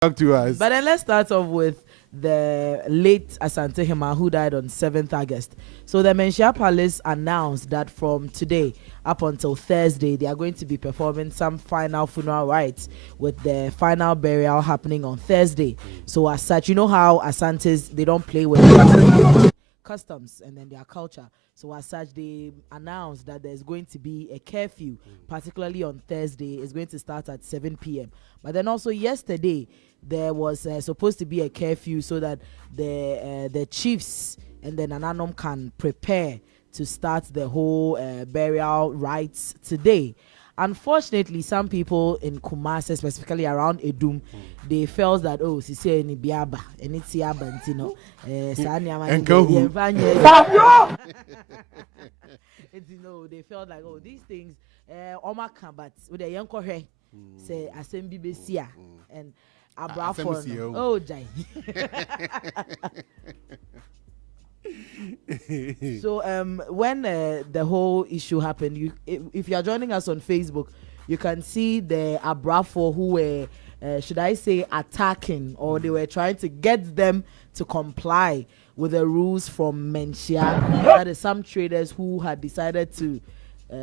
Talk to us. But then let's start off with the late Asantehemaa, who died on 7th August. So the Menchia Palace announced that from today up until Thursday, they are going to be performing some final funeral rites, with the final burial happening on Thursday. So as such, you know how Asantes, they don't play with customs and then their culture. So as such, they announced that there's going to be a curfew, particularly on Thursday. It's going to start at 7 p.m. But then also yesterday, there was supposed to be a curfew so that the chiefs and the Nananom can prepare to start the whole burial rites today. Unfortunately, some people in Kumasi, specifically around Edum, they felt that, oh, si say ni biaba, and it's yaba, you know, they felt like, oh, these things, Oma Kambat, with a young Kohe, say, Assembly Besia, and Abrafon, oh, Jai. So when the whole issue happened, if you are joining us on Facebook, you can see the Abrafo who were should I say attacking, or they were trying to get them to comply with the rules from Menchia. That is some traders who had decided to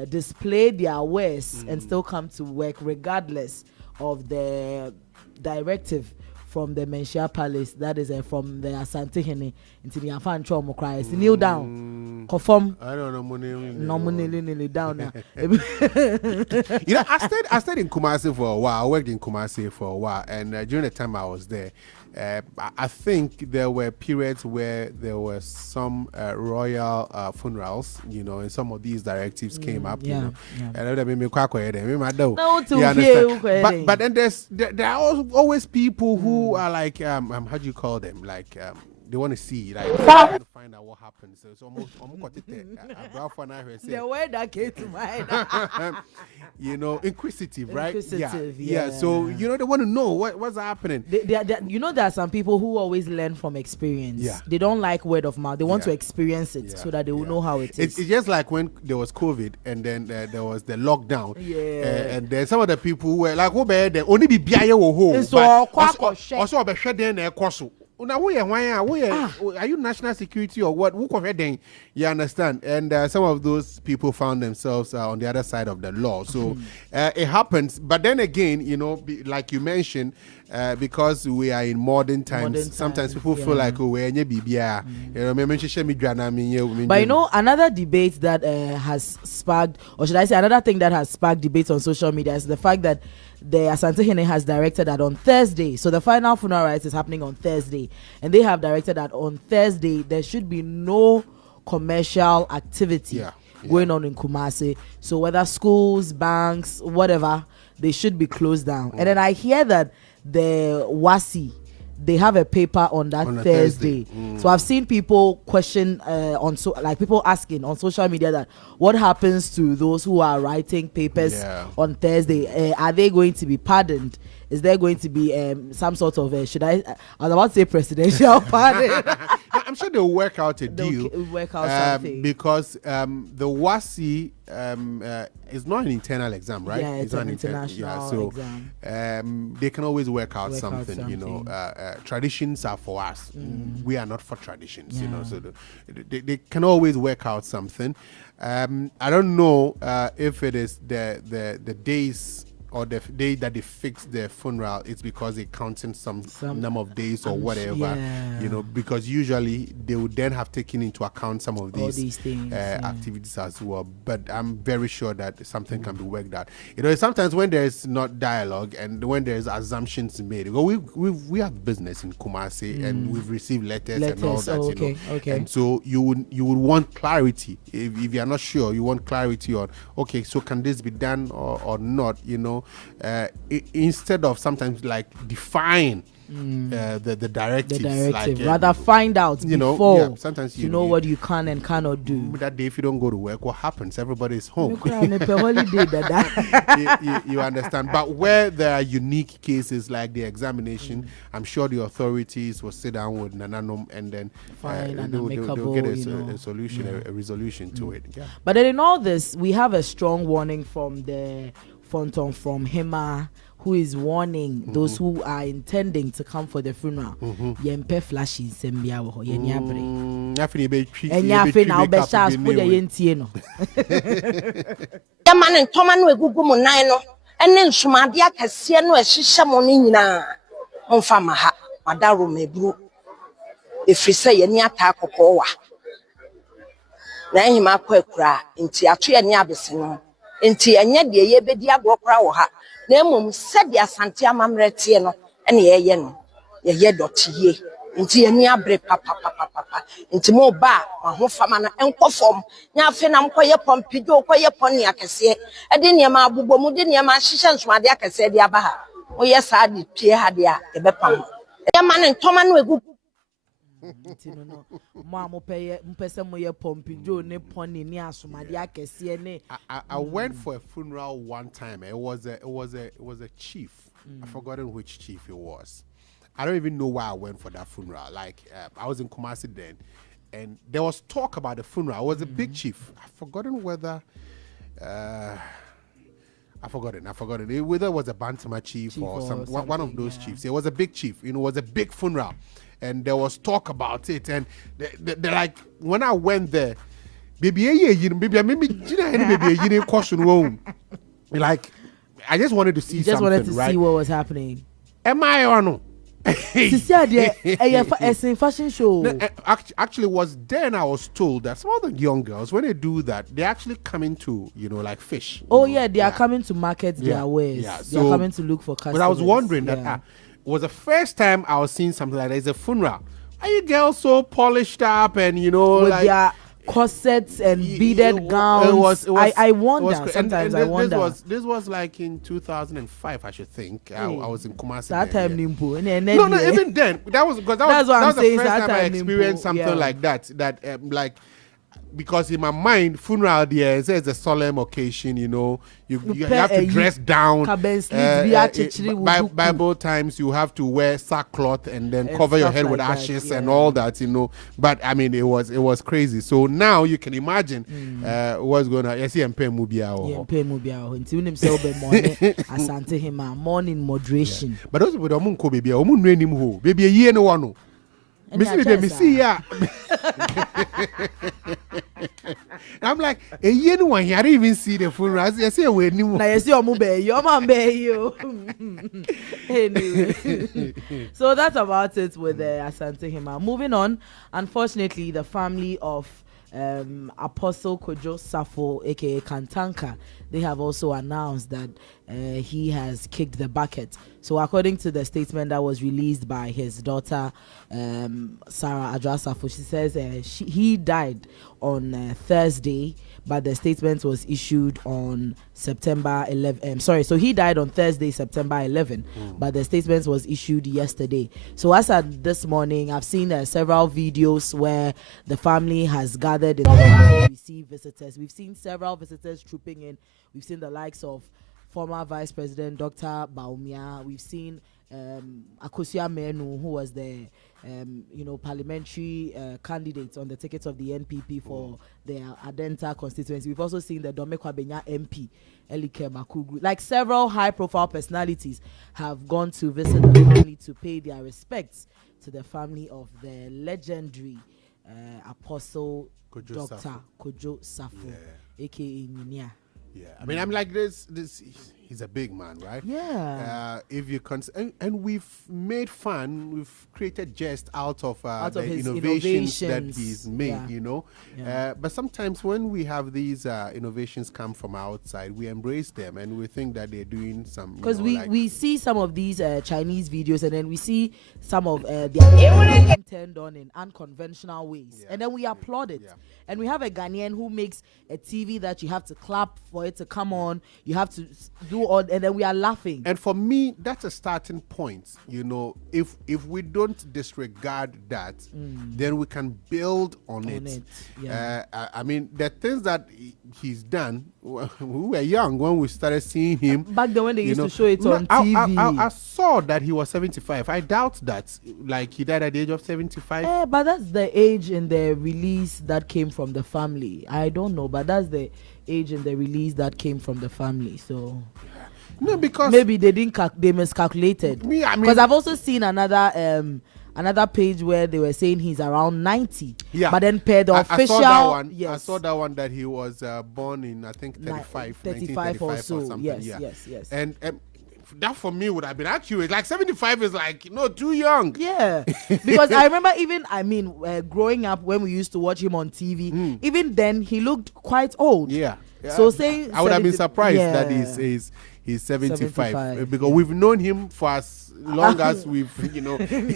display their wares and still come to work regardless of the directive from the Menchia Palace, that is from the Asantehemaa into the Afan Chomo cries. Kneel down. Conform. I don't know money. No money down now. You know, I stayed in Kumasi for a while. I worked in Kumasi for a while, and during the time I was there, I think there were periods where there were some royal funerals, you know, and some of these directives came up, you know. And but then there are always people who are like, how do you call them? Like, they want to see, like, to find out what happens. So it's almost the word that came to mind. You know, inquisitive, right? Inquisitive, yeah. So, you know, they want to know what's happening. You know, there are some people who always learn from experience. Yeah. They don't like word of mouth. They want to experience it so that they will know how it is. It's just like when there was COVID and then there was the lockdown. And then some of the people who were like, oh, they only be home. Also, now, are you national security or what? You understand? And some of those people found themselves on the other side of the law. So it happens. But then again, you know, like you mentioned, because we are in modern times, sometimes people feel like, oh, we're But you know, another debate that has sparked, or should I say, another thing that has sparked debates on social media is the fact that the Asantehemaa has directed that on Thursday, so the final funeral rites is happening on Thursday, and they have directed that on Thursday there should be no commercial activity going on in Kumasi. So whether schools, banks, whatever, they should be closed down. And then I hear that the WASI, they have a paper on that Thursday. So I've seen people question like people asking on social media that what happens to those who are writing papers on Thursday? Are they going to be pardoned? Is there going to be some sort of I was about to say presidential pardon? I'm sure they'll work out a deal. Work out something. Because the WASI is not an internal exam, right? Yeah, it's an international exam. They can always work out something. You know, traditions are for us. We are not for traditions, you know. So they can always work out something. I don't know if it is the days or the day that they fix the funeral, it's because they're counting some number of days or whatever, you know, because usually they would then have taken into account some of these things, activities as well. But I'm very sure that something can be worked out. You know, sometimes when there's not dialogue and when there's assumptions made, we have business in Kumasi and we've received letters and all that, you know. And so you would want clarity. If you're not sure, you want clarity on, okay, so can this be done or not, you know. Instead of sometimes like define the directives. Like, rather find out before sometimes you know what you can and cannot do. That day, if you don't go to work, what happens? Everybody's home. You understand? But where there are unique cases like the examination, I'm sure the authorities will sit down with Nananom and then they'll get a solution, a resolution to it. Yeah. But then in all this, we have a strong warning from the from Hema, who is warning those who are intending to come for the funeral. Yempe flashes sembia wo yeni abre. Afi na obesha put the yentie no. Yaman and Toman we gugu mo nine and then Sumadia Cassia no shisha monina on Famaha, Madaro me brew. If you say any attack of Kowa. Na him Acquah into Acquah and Yabesino. Into any day ye bedia go crow. Nemum said the Asantehemaa retieno and ye yeno. Ye dot ye. Into any abre papa. Into more bar, or home famana and conform. Now finam quaya pompido, quaya pony, I can say. I didn't yama bubomudinia, my shishans, my dear, can say the abaha. Oh, yes, I did, Pierre Hadia, the Bepam. A man and Toman will go. I went for a funeral one time. It was a chief. I've forgotten which chief it was. I don't even know why I went for that funeral. Like I was in Kumasi then, and there was talk about the funeral. It was a big chief. I've forgotten whether I forgot it. Whether it was a Bantama chief or one of those chiefs. It was a big chief. You know, it was a big funeral. And there was talk about it, and they like when I went there, like I just wanted to see something. Just wanted to right? see what was happening. Am I or no? Fashion show. Actually, was then I was told that some of the young girls, when they do that, they actually come into like fish. Oh yeah, they are coming to market their wares. Yeah, so, they are coming to look for customers. But I was wondering that. It was the first time I was seeing something like that. It's a funeral. Are you girls so polished up and with like, their corsets and beaded gowns? I wonder. Sometimes I wonder. This was like in 2005, I should think. I was in Kumasi. That time, Nimpo. No, even then. That was the first time I experienced something like that. That like. Because in my mind, funeral there is a solemn occasion, you have to dress down. Bible times you have to wear sackcloth and then cover your head with ashes and all that, But I mean, it was crazy. So now you can imagine what's going on. Yes, Asantehemaa, morning moderation. But those people don't go baby. Baby, ye no one. Yeah. I'm like, a year one here, I didn't even see the funeral. I say, we knew. Your man you. Anyway, so that's about it with Asantehemaa. Moving on, unfortunately, the family of Apostle Kwadwo Safo, aka Kantanka, they have also announced that he has kicked the bucket. So according to the statement that was released by his daughter, Sarah Adwoa Safo, she says he died on Thursday, but the statement was issued on September 11. So he died on Thursday, September 11, but the statement was issued yesterday. So as at this morning, I've seen several videos where the family has gathered in the house to receive visitors. We've seen several visitors trooping in. We've seen the likes of former Vice President Dr. Baumia. We've seen Acquah Menu, who was the parliamentary candidate on the ticket of the NPP for the Adenta constituency. We've also seen the Domekwa Benya MP, Elike Makugu. Like several high-profile personalities have gone to visit the family to pay their respects to the family of the legendary Apostle Dr. Kwadwo Safo, aka Nyinia. Yeah, I mean, I'm like this. He's a big man, right? Yeah. If you and we've made fun, we've created jest out of the his innovations that he's made, Yeah. But sometimes when we have these innovations come from outside, we embrace them and we think that they're doing some. Because we see some of these Chinese videos and then we see some of their turned on in unconventional ways, and then we applaud it. And we have a Ghanaian who makes a TV that you have to clap for it to come on. You have to do all, and then we are laughing. And for me, that's a starting point. If we don't disregard that, then we can build on it. Yeah. I mean, the things that he's done. We were young when we started seeing him. Back then when they used to show it on TV. I saw that he was 75. I doubt that. Like he died at the age of 75. But that's the age in the release that came from the family. I don't know, but that's the age in the release that came from the family. So No, because maybe they didn't they miscalculated. I mean, because I've also seen another page where they were saying he's around 90. Yeah. But then per the official, I saw that one. yes. I saw that one that he was born in, I think, 35 or so. something. Yes. And that for me would have been accurate. Like 75 is like, too young. Yeah. Because I remember growing up when we used to watch him on TV, even then he looked quite old. Yeah. So saying I would have been surprised that he's 75 because we've known him for as long as we've,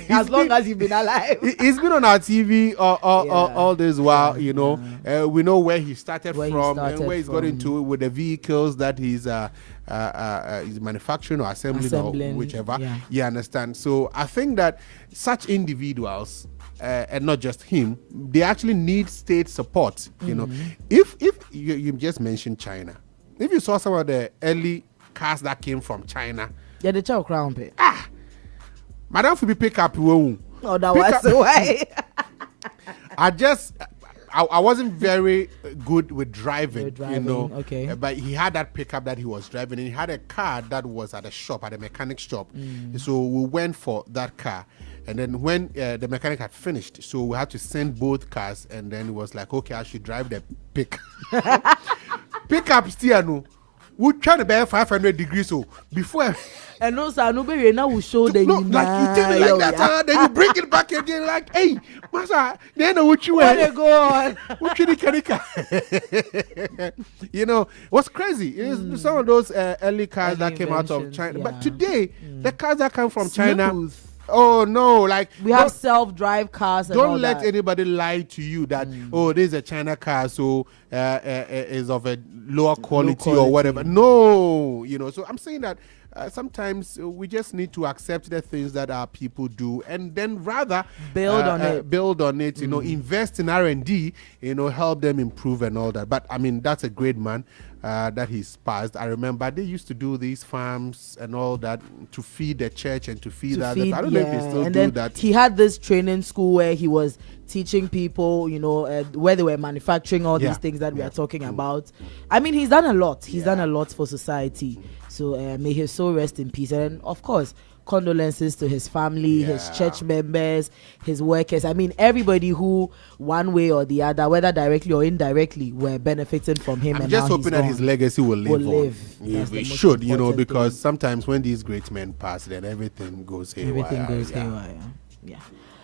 as long as you've been alive. He's been on our TV all this while, we know where he started from and where he's got into with the vehicles that he's manufacturing or assembling or whichever. Yeah. You understand? So I think that such individuals, and not just him, they actually need state support. If you just mentioned China, if you saw some of the early cars that came from China, the Chow Crown pay. Madam, if we pick up, that was why. I wasn't very good with driving, okay. But he had that pickup that he was driving, and he had a car that was at a shop, at a mechanic shop. So we went for that car. And then when the mechanic had finished, so we had to send both cars, and then it was like, okay, I should drive the pickup still. We're trying to bear 500 degrees, so before. And also, nobody now will show them. No, like you tell it like that, then you bring it back again, like, hey, Masa, they know what you want. Where they go on? What you what's crazy is some of those early cars that came out of China. Yeah. But today, the cars that come from China. Oh no! Like we have self-drive cars. And don't let anybody lie to you that this is a China car, so is of a lower quality or whatever. No, So I'm saying that sometimes we just need to accept the things that our people do, and then rather build on it. Build on it. Invest in R&D. Help them improve and all that. But I mean, that's a great man. That he's passed. I remember they used to do these farms and all that to feed the church and to feed others. I don't know if they still do that. He had this training school where he was teaching people, where they were manufacturing all these things that we are talking about. I mean, he's done a lot. He's done a lot for society. So may his soul rest in peace. And of course, condolences to his family, his church members, his workers. I mean, everybody who, one way or the other, whether directly or indirectly, were benefiting from him. I'm just hoping that his legacy will live on. It should, because sometimes when these great men pass, then everything goes haywire. Yeah.